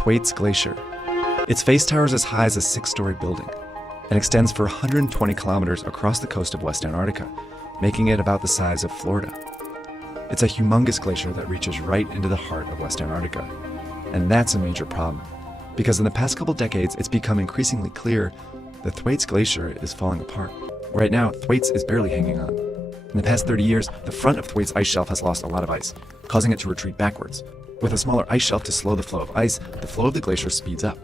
Thwaites Glacier. Its face towers as high as a 6-story building and extends for 120 kilometers across the coast of West Antarctica, making it about the size of Florida. It's a humongous glacier that reaches right into the heart of West Antarctica. And that's a major problem, because in the past couple decades, it's become increasingly clear the Thwaites Glacier is falling apart. Right now, Thwaites is barely hanging on. In the past 30 years, the front of Thwaites ice shelf has lost a lot of ice, causing it to retreat backwards. With a smaller ice shelf to slow the flow of ice, the flow of the glacier speeds up.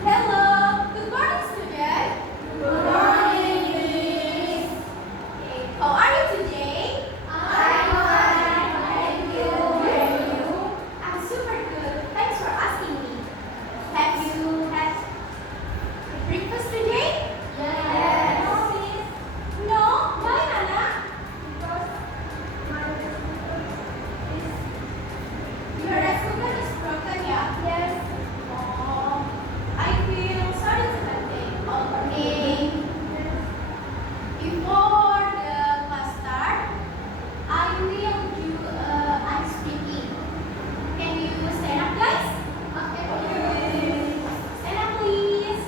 Hello, good morning, student. Good morning, Miss. Okay, how are you today? I'm fine, thank you. And you? I'm super good. Thanks for asking me. Have you had breakfast today? Yes. No, Miss. No? Why, Nana? Because your rice cooker is broken, yeah? Yes. Oh, I feel sorry to maintain all the name. Before the class start, I will do ice speaking. Can you stand up, guys? Okay. Stand up, please.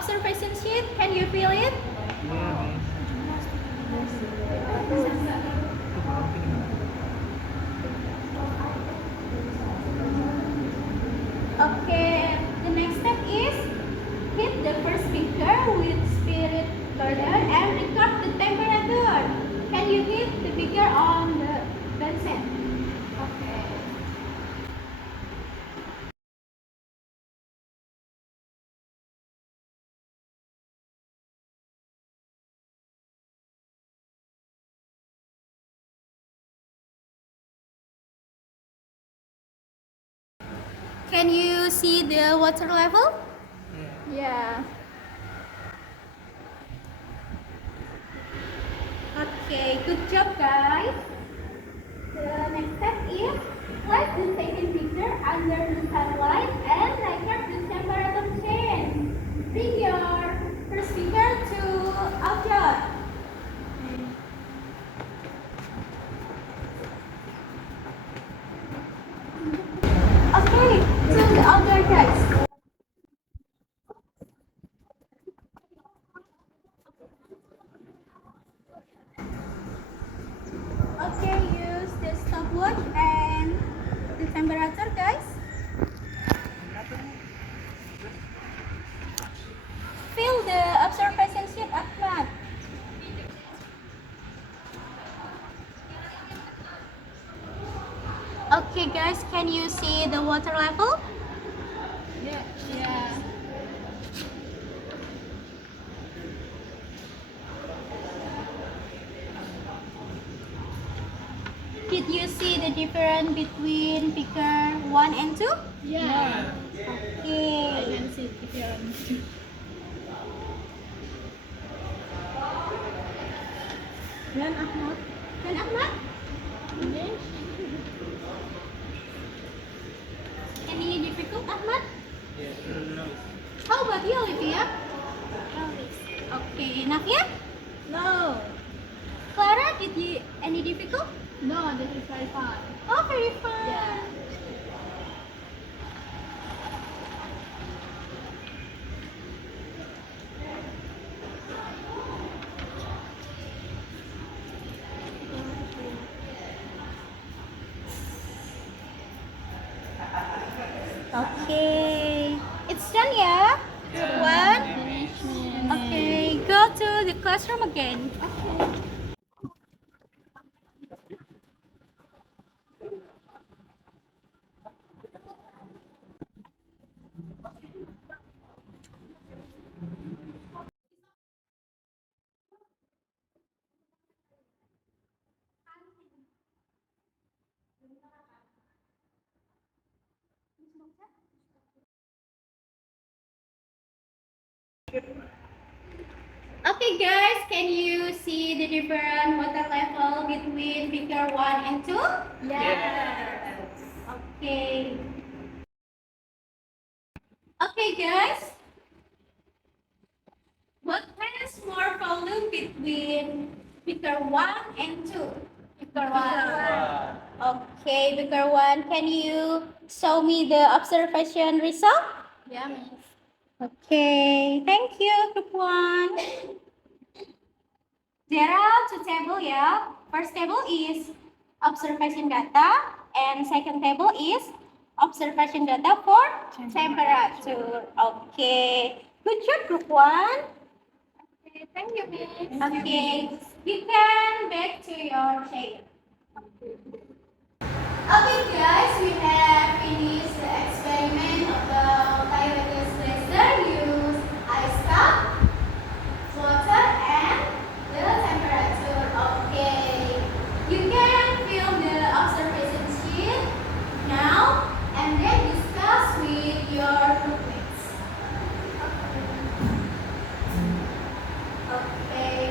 observation sheet. Can you feel it? Okay, the next step is hit the first speaker with spirit burner and record the temperature. Can you hit the beaker on the benson? Okay. Can you see the water level? Yeah. Okay, good job guys. The next step is place the second beaker under the sunlight and record the temperature change. Bring your first beaker to outdoor. Okay, to the outdoor guys. Okay, use the stopwatch and the temperature, guys. Fill the observation sheet, Ahmad. Okay, guys, can you see the water level? Yeah. Did you see the difference between beaker 1 and 2? Yeah. Okay. I can see difference. Then Ahmad. Then Ahmad, Yes. any difficult, Ahmad? How about you, Olivia? Okay, Nafia? No. Clara, did you any difficult? No, this is very fun. Oh, very fun. Yeah. Okay, it's done, yeah? One. Okay, go to the classroom again. Okay, guys, can you see the different water level between beaker 1 and 2? Yes. Okay. Okay, guys. What has more volume between beaker 1 and 2? Beaker 1. Okay, beaker 1. Can you show me the observation result? Yeah, miss. Okay, thank you, group 1. There are two tables, yeah. First table is observation data, and second table is observation data for temperature. Okay, good job, group 1. Okay, thank you, miss. Okay, you can back to your chair. Okay, guys, we have finished the experiment of the multi-lattice laser. Use ice cup, water, and the temperature. Okay, you can fill the observation sheet now and then discuss with your groupmates. Okay.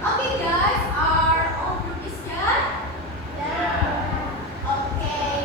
Okay, guys, our all group is done. Okay.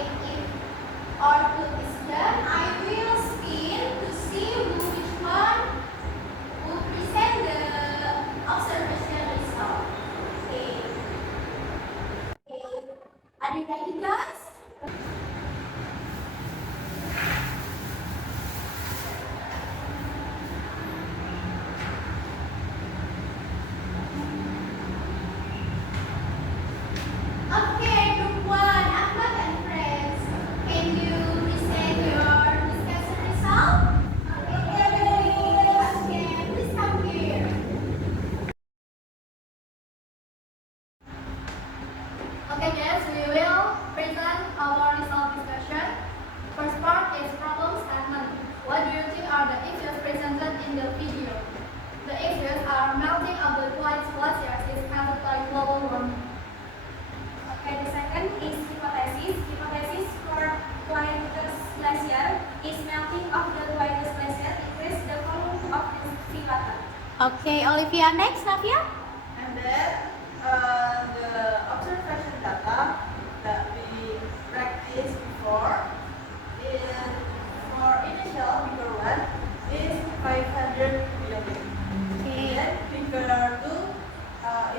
glacier is melting of the Guaymas glacier increase the volume of the sea water. Okay, Olivia, next, Navia. And then the observation data that we practiced before is for initial figure 1 is 500 million. Okay. Then figure 2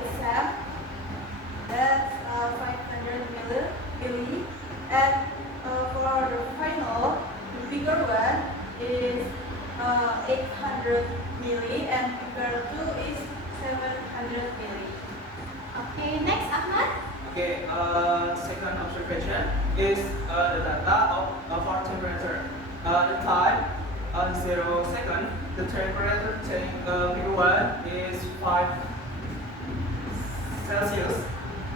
is SAM, that's 500 milli. And for the final, the figure 1 is 800 milli and figure 2 is 700 milli. Okay, next, Ahmad. Okay, second observation is the data of our temperature. The time on 0 second, the temperature change figure 1 is 5 Celsius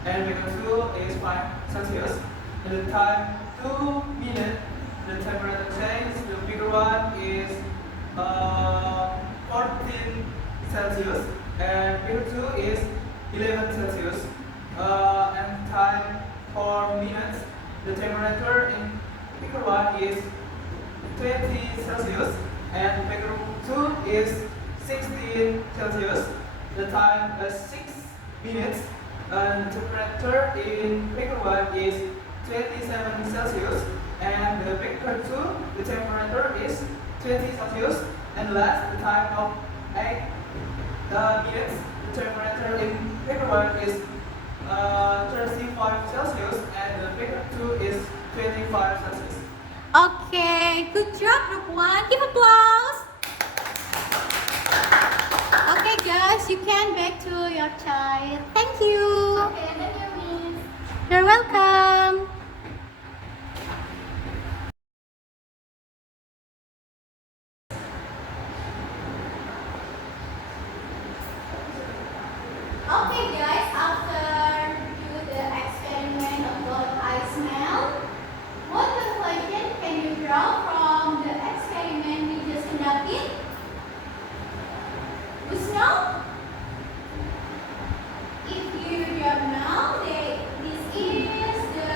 and figure 2 is 5 Celsius. And the time 2 minutes, the temperature change, the figure 1 is 14 Celsius and figure 2 is 11 Celsius. And time 4 minutes, the temperature in figure 1 is 20 Celsius and figure 2 is 16 Celsius. The time is 6 minutes and the temperature in figure 1 is 27 Celsius and the figure 2, the temperature is 20 Celsius. And last, the time of 8 minutes, the temperature in figure 1 is 35 Celsius and the figure 2 is 25 Celsius. Okay, good job, group 1. Give applause. Okay, guys, you can back to your child. Thank you. Okay, thank you, Miss. You're welcome. Okay, guys, after do the experiment of what I smell, what conclusion can you draw from the experiment we just conducted? Wisno? If you don't know, this is the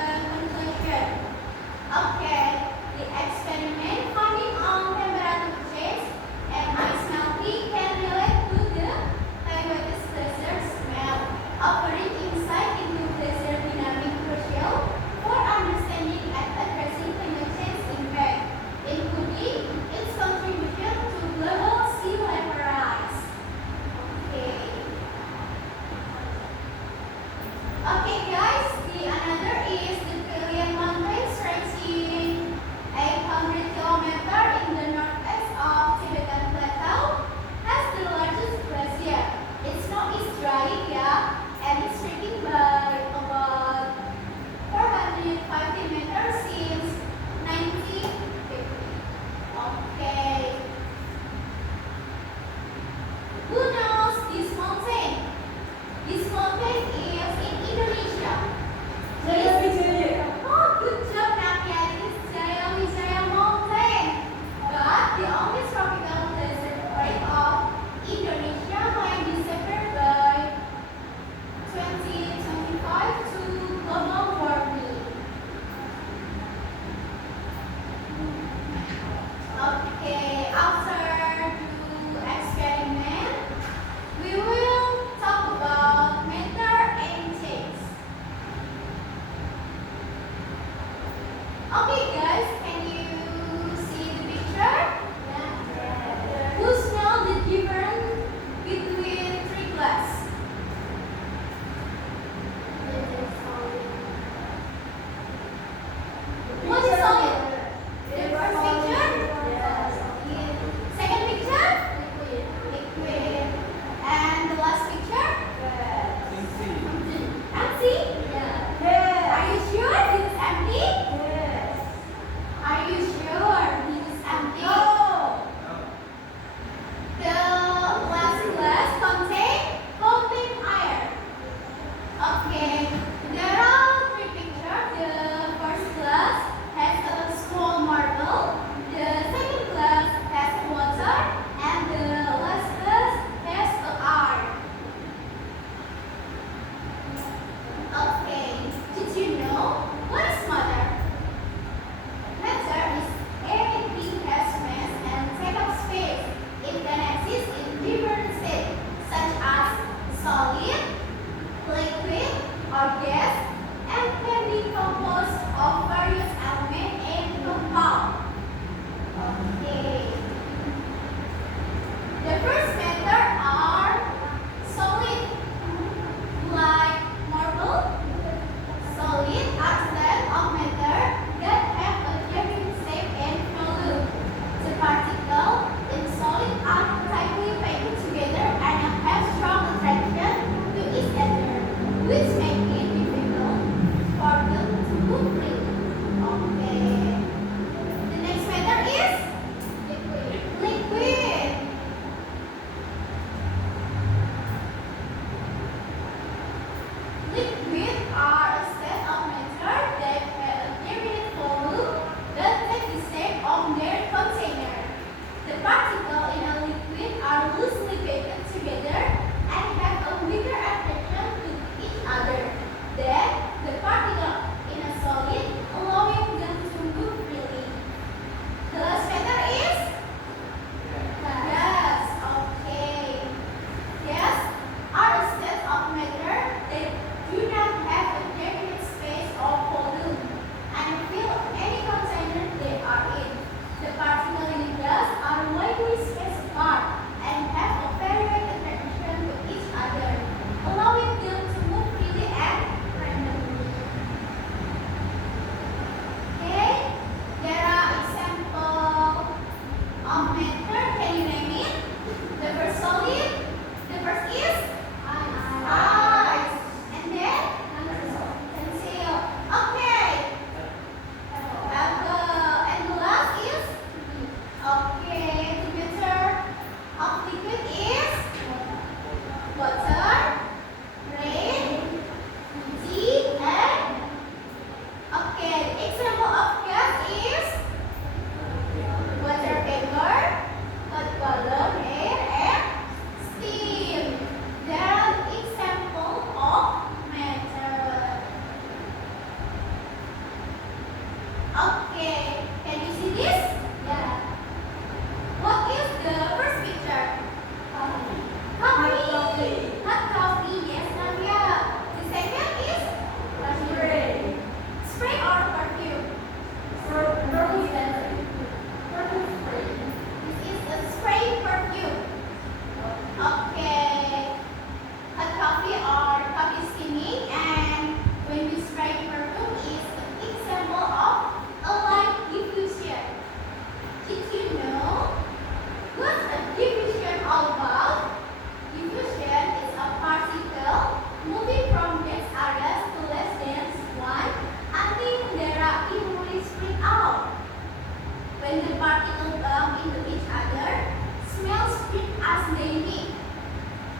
when the particles bump into each other, smells fit as they meet.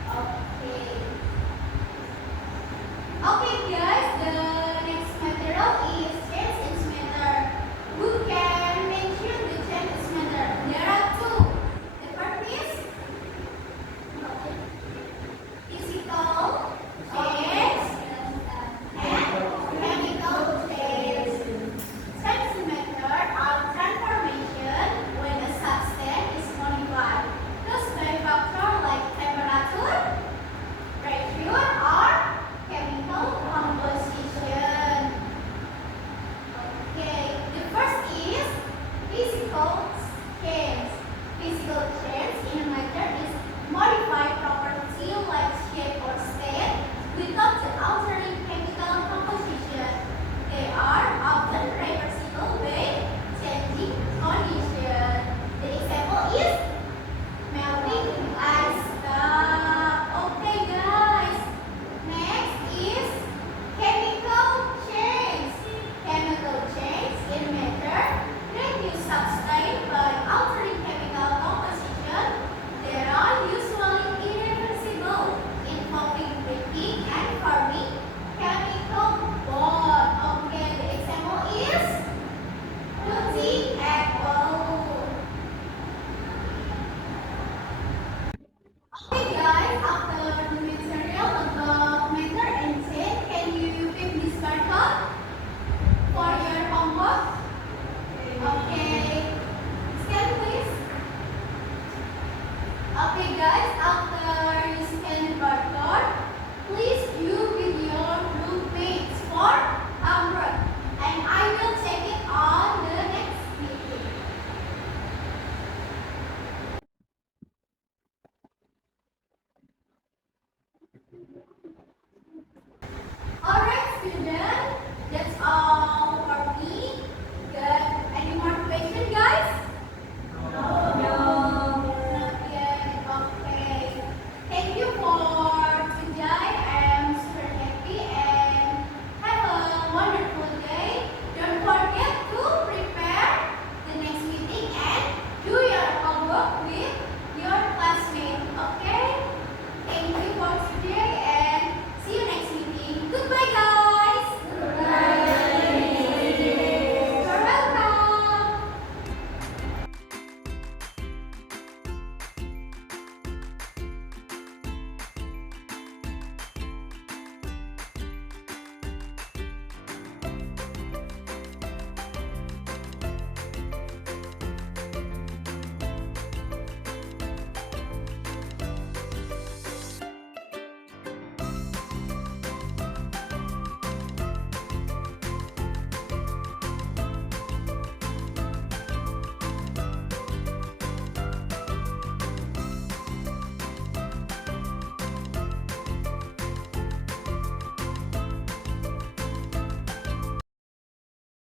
Okay.